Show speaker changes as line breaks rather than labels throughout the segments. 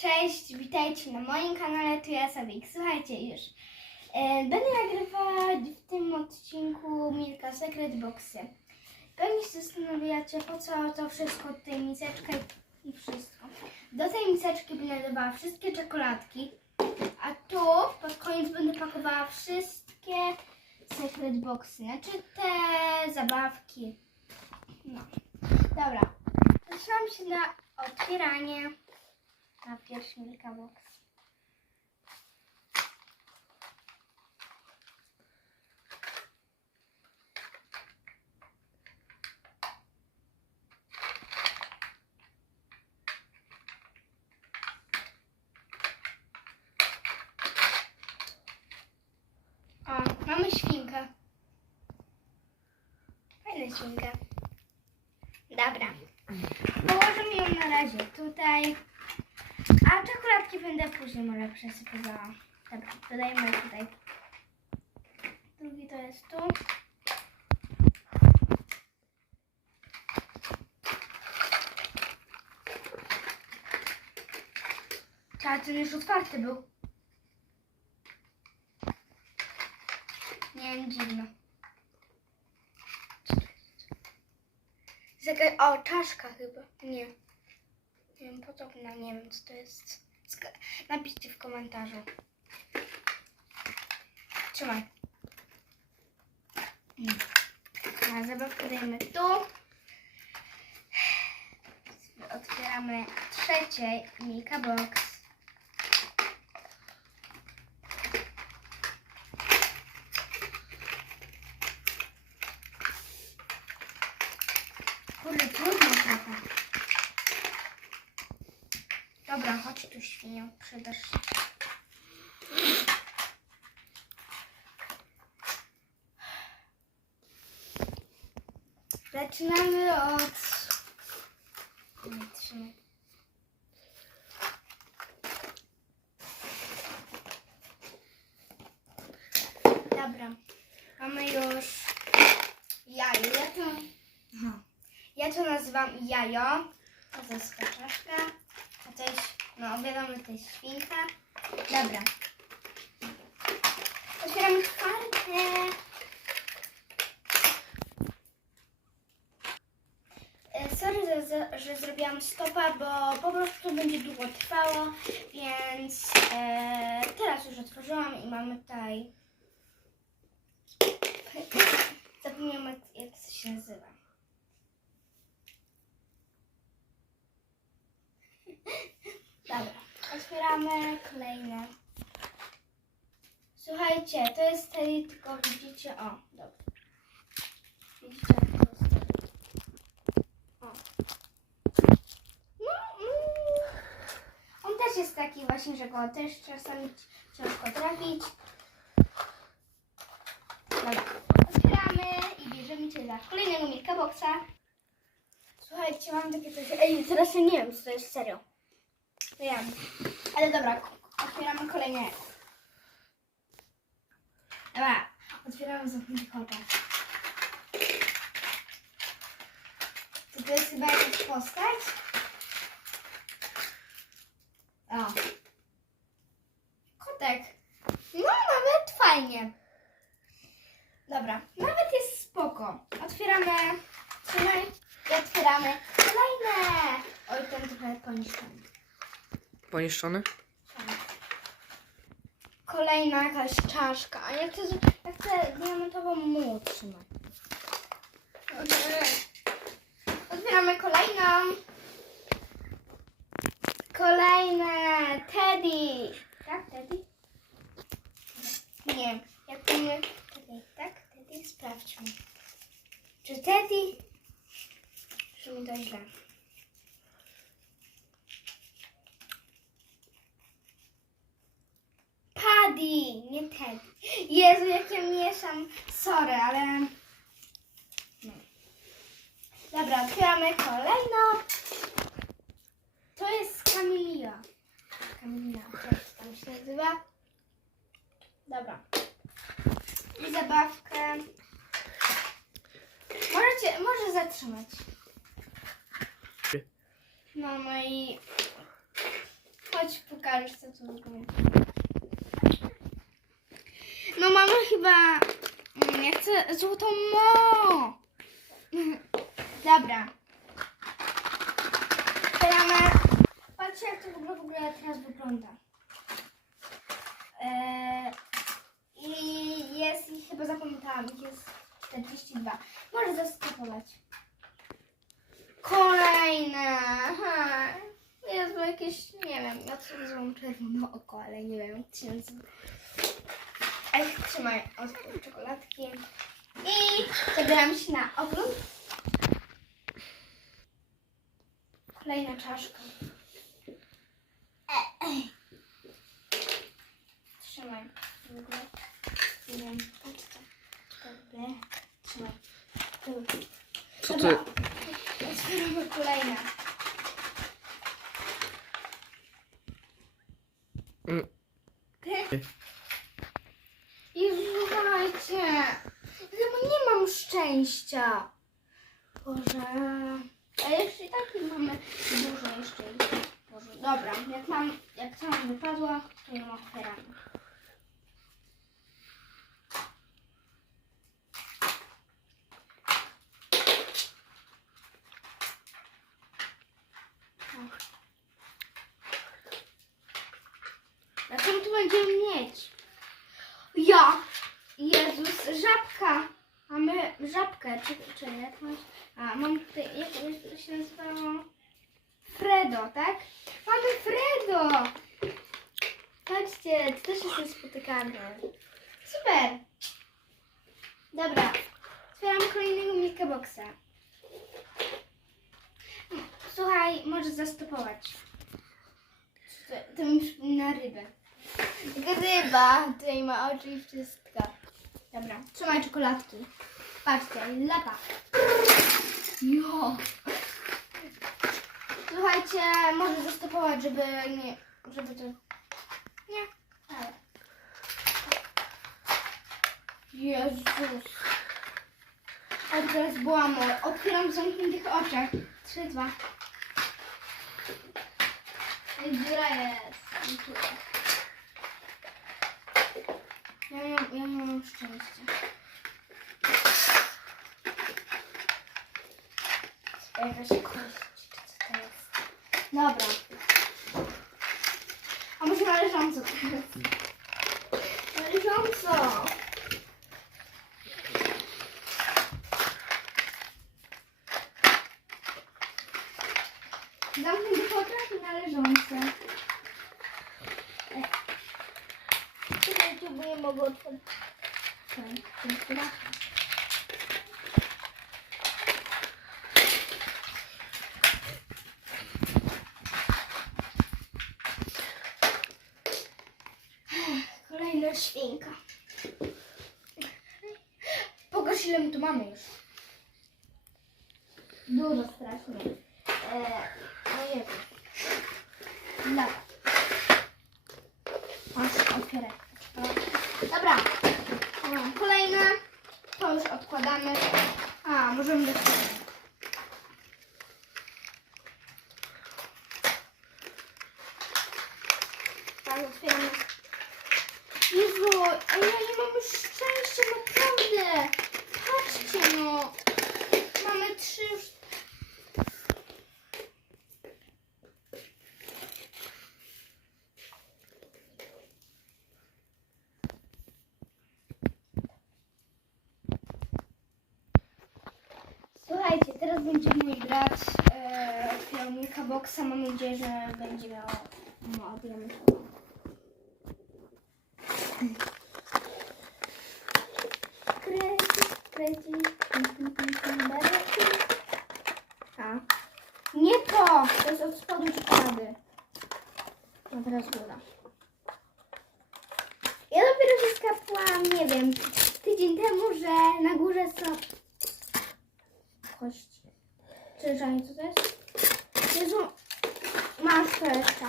Cześć, witajcie na moim kanale, tu ja Sabik. Słuchajcie już, e, będę nagrywać w tym odcinku Milka Secret Boxy. Pewnie się zastanawiacie, po co to wszystko, tutaj miseczka i wszystko. Do tej miseczki będę dodawała wszystkie czekoladki, a tu pod koniec będę pakowała wszystkie Secret Boxy, znaczy te zabawki. No, dobra. Zaczynam się na otwieranie na pierwszy Milka Box. O, mamy świnkę. Fajna świnka. Dobra. Położymy ją na razie tutaj. Będę później może przesypywała. Dobra, dodajmy tutaj. Drugi to jest tu. A ten już otwarty był. Nie wiem, dziwno. Jakaś, o, czaszka chyba. Nie. Nie wiem, podobna, nie wiem co to jest. Napiszcie w komentarzu. Trzymaj. Mm. Na zabawkę dajemy tu. Otwieramy trzecie Milka Box. Kurde, trudno trochę. Dobra, chodź tu świnią, przydasz się. Zaczynamy od... Trzymaj. Dobra, mamy już jajo. Ja to... Aha. Ja to nazywam jajo. To jest kaczaszka. To jest, no wiadomo, to jest świnka. Dobra. Otwieramy czwarte. E, Sorry, że- że zrobiłam stopa, bo po prostu będzie długo trwało, więc e, teraz już otworzyłam i mamy tutaj. Zapomniałam jak, jak to się nazywa. Dobra, otwieramy kolejne. Słuchajcie, to jest tej, tylko widzicie, o, dobra. Widzicie, to jest. O. No, mm, on też jest taki właśnie, że go też czasami ciężko trafić. Dobra, otwieramy i bierzemy cię za kolejnego Boxa. Słuchajcie, mam takie coś. Ej, teraz ja nie wiem, co to jest serio. Wiem. Ale dobra, otwieramy kolejne. Dobra, otwieramy zamknięty. Czy to jest chyba jakaś postać? O. Poniszczony? Kolejna jakaś czaszka. A ja chcę, ja chcę diamentową mu trzymać. Otwieramy kolejną. Kolejne Teddy. Tak, Teddy? Nie. Jak to nie... Teddy, tak? Teddy? Sprawdźmy. Czy Teddy? Czy mi to źle? Paddy, nie Teddy. Jezu, jak ja mieszam. Sorry, ale... No. Dobra, otwieramy kolejną. To jest Kamilia. Kamilia, jak tam się nazywa? Dobra. I zabawkę. Możecie, może zatrzymać. No, no i chodź pokażesz co tu w ogóle. No mamy chyba... mm, Ja chcę złotą mo! Dobra. Otwieramy. Patrzcie jak to w ogóle, w ogóle teraz wygląda. Eee, I jest, i chyba zapamiętałam, ich jest 42. Może zastopować. Kolejne. Jest jakieś, nie wiem, ja to nazywam czerwone oko, ale nie wiem jak się nazywa. Trzymaj od czekoladki. I zabieramy się na ogląd. Kolejna czaszka. E. Trzymaj. W ogóle. Nie wiem, patrzcie. Dobra. Trzymaj. Tu.
Co ty?
Otwieramy kolejne.
Mm.
Jezu, słuchajcie. Chyba nie mam szczęścia. Boże. A jeszcze i tak mamy dużo jeszcze. Boże. Dobra, jak mam, jak cała wypadła, to ją otwieramy. My tu będziemy mieć? Ja! Jezus, żabka! Mamy żabkę, czy, czy jakąś... A, mam tutaj, jak to się nazywało? Fredo, tak? Mamy Fredo! Patrzcie, to też jest niespotykane. Super! Dobra, otwieram kolejnego Milka Boxa. Słuchaj, możesz zastopować. To, to mi przypomina rybę. Gryba, tutaj ma oczy i wszystko. Dobra, trzymaj czekoladki. Patrzcie, lata. Jo. Słuchajcie, może zastopować, żeby nie, żeby to... Nie, ale... Jezus. A teraz była moja. Otwieram w zamkniętych oczach. Trzy, dwa. Dziura jest. Dziura. Ja nie, ja nie mam szczęścia. Kość, czy co to jest? Dobra. A może należąco teraz? Należąco! Zamknę do oczach i. Czekaj, nie mogę otworzyć. Jest. Kolejna świnka. Pokaż ile my tu mamy już. Dużo strasznie. Eee, no Jezu. Dobra. Masz otwieraj. Dobra. Kolejne. To już odkładamy. A, możemy do Tak, otwieramy. Jezu, a ja nie mam już szczęścia, naprawdę. Patrzcie no. Mamy trzy już. Słuchajcie, teraz będzie mój brat e, otwierał Milka. Mam nadzieję, że będzie miał no, diamentową. Kreci, kreci, A. Nie to! To jest od spodu czekolady. No teraz góra. Ja dopiero się skapłam, nie wiem, tydzień temu, że na górze są kości. Czy że co to jest? Jezu, masz to jeszcze.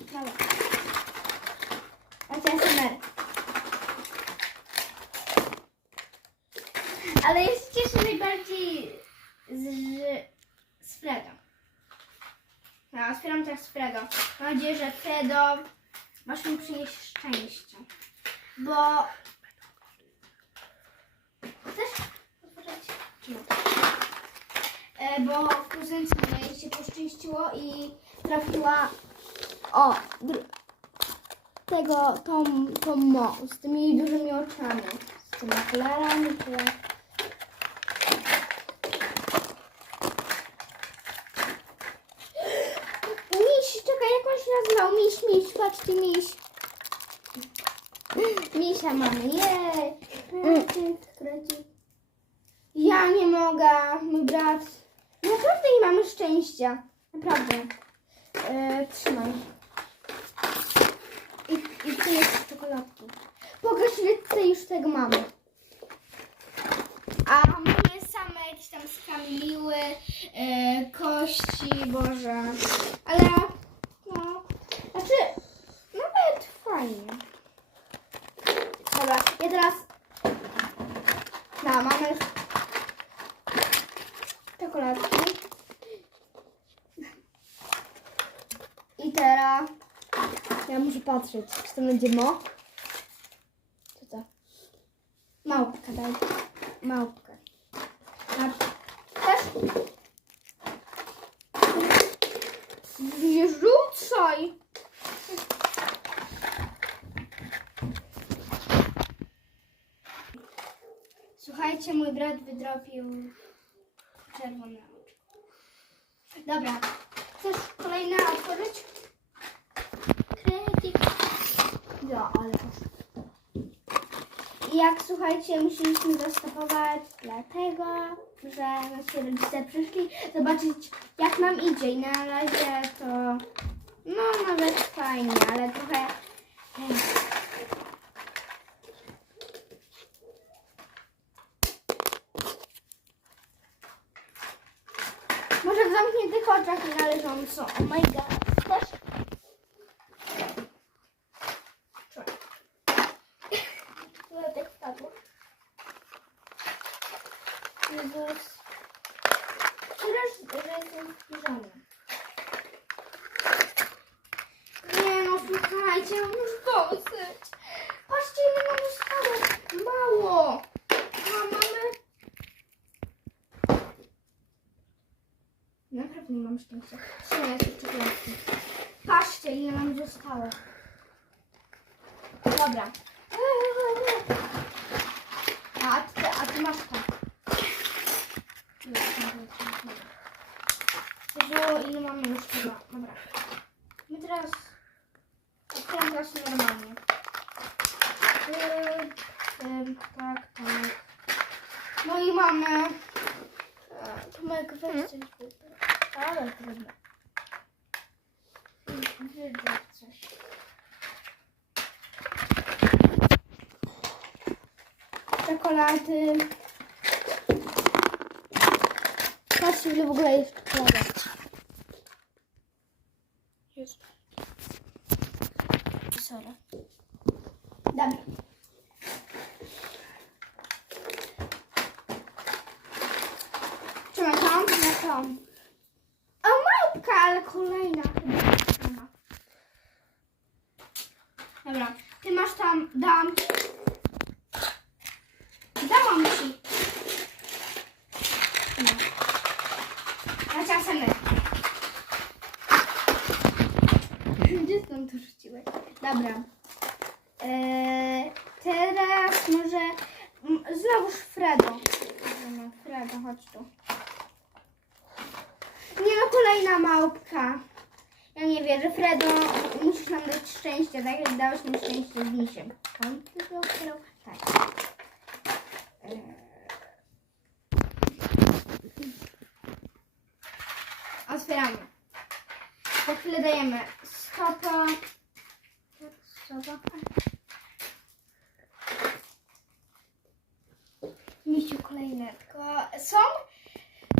Dobra. Macie. Ale ja się cieszę najbardziej z, z Freda. No. Otwieram teraz Fredo. Mam nadzieję, że Fredo masz mi przynieść szczęście. Bo... Chcesz otworzyć? Czy nie? E, bo w kuzynce mojej się poszczęściło i trafiła o tego, tą, tą mo, z tymi dużymi oczami, z tymi okularami, czy... Miś, czekaj, jak on się nazywał? Miś, miś, patrzcie, miś. Misia mamy, jej. Krecik, krecik. Ja nie mogę, mój brat. Naprawdę nie mamy szczęścia. Naprawdę. E, trzymaj. I, I tu jest czekoladki. Pokaż ile już tego mamy. A mamy same jakieś tam skamieliły, e, kości, Boże. Ale no, znaczy nawet fajnie. Dobra, ja teraz no, mamy czekoladki. I teraz ja muszę patrzeć, czy to będzie mo. Co to? Małpka daj. Małpkę. Też? Nie rzucaj! Słuchajcie, mój brat wydropił czerwone oczko. Dobra, chcesz kolejne otworzyć? No, ale. I jak słuchajcie, musieliśmy zastopować, dlatego, że nasi rodzice przyszli zobaczyć, jak nam idzie. I na razie to, no, nawet fajnie, ale trochę. Może w zamkniętych oczach nie należąco. Oh my god. Też? Tyle tak wpadło. Jezus. Teraz, że jestem wkurzony. Nie no, słuchajcie, mam już dosyć. Patrzcie, ile nam zostało. Mało. A mamy... Naprawdę nie mam szczęścia. Trzymaj jeszcze. Patrzcie, ile nam zostało. Dobra. A ty, a ty masz to. Jezu, ile mamy już chyba. Dobra. My teraz... Otwieram teraz normalnie. Yy, tak, tak. No i mamy... E, To mogę weźcie. Ale trudno. Coś. Czekolady. Patrzcie, ile w ogóle jest czekolada.
Jest.
Sorry. Dobra. Trzymaj tą, na tą. O, małpka, ale kolejna chyba. Aha. Dobra, ty masz tam, dam. Dałam ci. No. Na czasem. Gdzie stąd to rzuciłeś? Dobra. Eee, teraz może znowuż Fredo. Fredo, chodź tu. Nie no, kolejna małpka. Ja nie wierzę. Fredo, musisz nam dać szczęście, tak jak dałeś mi szczęście z misiem. Tak. Eee. Otwieramy. Po chwilę dajemy stopa. Stopa. Misiu kolejne. Są.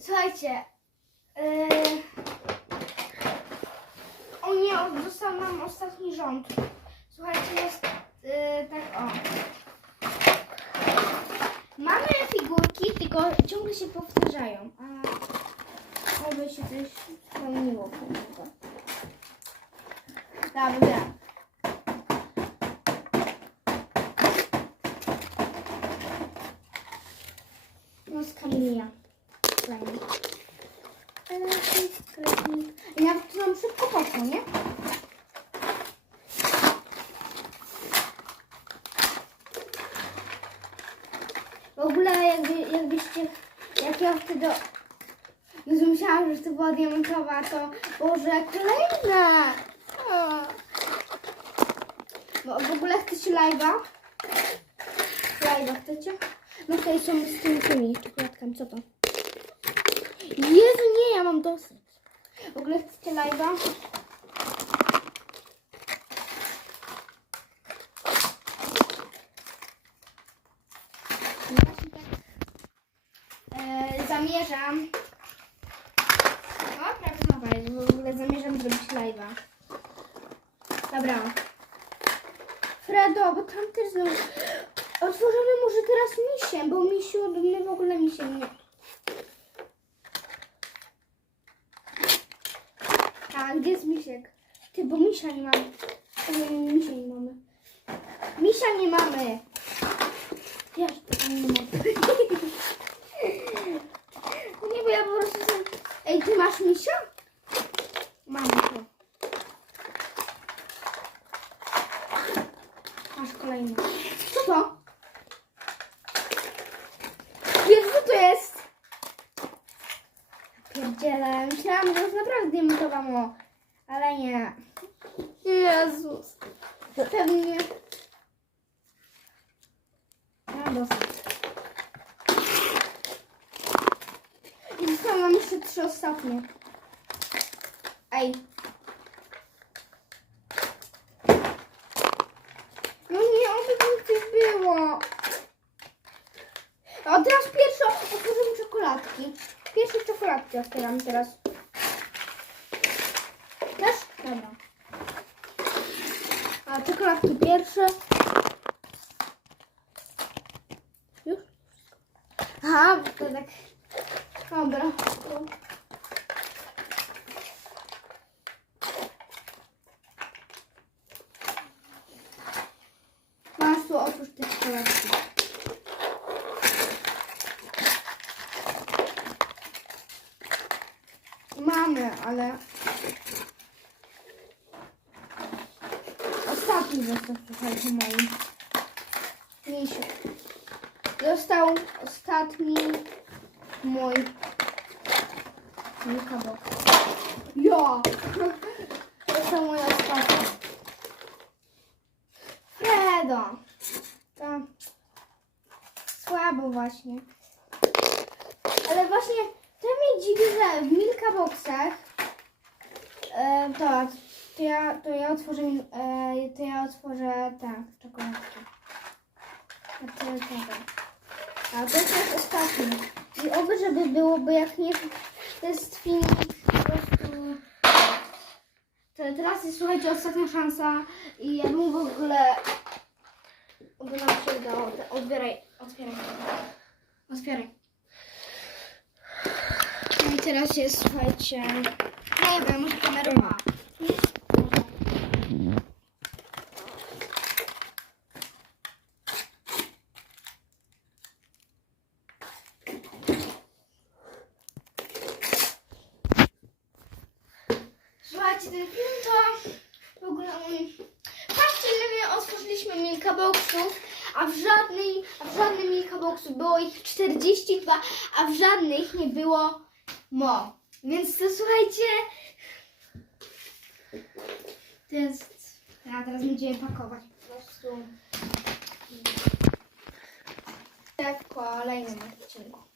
Słuchajcie. Yy... O nie, został nam ostatni rząd. Słuchajcie, jest yy, tak o. Mamy figurki, tylko ciągle się powtarzają. A oby się coś spełniło. Dobra, wybieram. No z Kamilia. Fajnie. Nawet to nam szybko poszło, nie? W ogóle jakby, jakbyście, jak ja wtedy, Jezu, myślałam, że to była diamentowa, to Boże, kolejna! O. Bo w ogóle chcecie live'a? Live'a chcecie? No tutaj są z tymi, tymi czekoladkami, co to? Jezu, nie, ja mam dosyć. Ogóle chcecie live'a? E, zamierzam. O, prawie nowa jest. W ogóle zamierzam zrobić live'a. Dobra. Fredo, bo tam też znowu... Otworzymy może teraz misiem, bo misiu, my w ogóle misiem nie. A, gdzie jest misiek? Ty, bo misia nie mamy. Nie, nie, misia nie mamy. Misia nie mamy. Ja że tego nie mam. Nie, bo ja po prostu... Sam... Ej, ty masz misia? Mam to. Masz kolejny. Co to? Wiesz, co to jest? Pierdziele, myślałam, że jest naprawdę diamentowa mo. Ale nie. Jezus. To pewnie... Ja mam dosyć. I zostały nam jeszcze trzy ostatnie. Ej. No nie, oby tam coś było. A teraz pierwsze otworzymy czekoladki. Czekoladki otwieram teraz. Też? Dobra. A czekoladki pierwsze. Już? Aha, to tak... Dobra. Masz tu otwórz te czekoladki. Mamy, ale... Ostatni został, słuchajcie, moi. Misiu. Został ostatni mój Milka Box. Ja! Został mój ostatni. Fredo! To słabo właśnie. Ale właśnie Milka Boxach e, to, to, ja, to ja otworzę e, to ja otworzę tak, czekoladki. A to. A to jest ostatni. I oby, żeby było, bo jak nie, to jest film po prostu... To teraz jest, słuchajcie, ostatnia szansa i ja bym w ogóle... Oby nam się udało. To Otwieraj, otwieraj. No teraz jest, słuchajcie... Nie wiem, może kamera ma. Słuchajcie, ten film to w ogóle. Patrzcie, ile my otworzyliśmy Milka Boxów, a w żadnej, a w żadnym Milka Boxu było ich 42, a w żadnych nie było mo. Więc to słuchajcie... To jest... A teraz będziemy pakować po prostu. Tak, w kolejnym odcinku.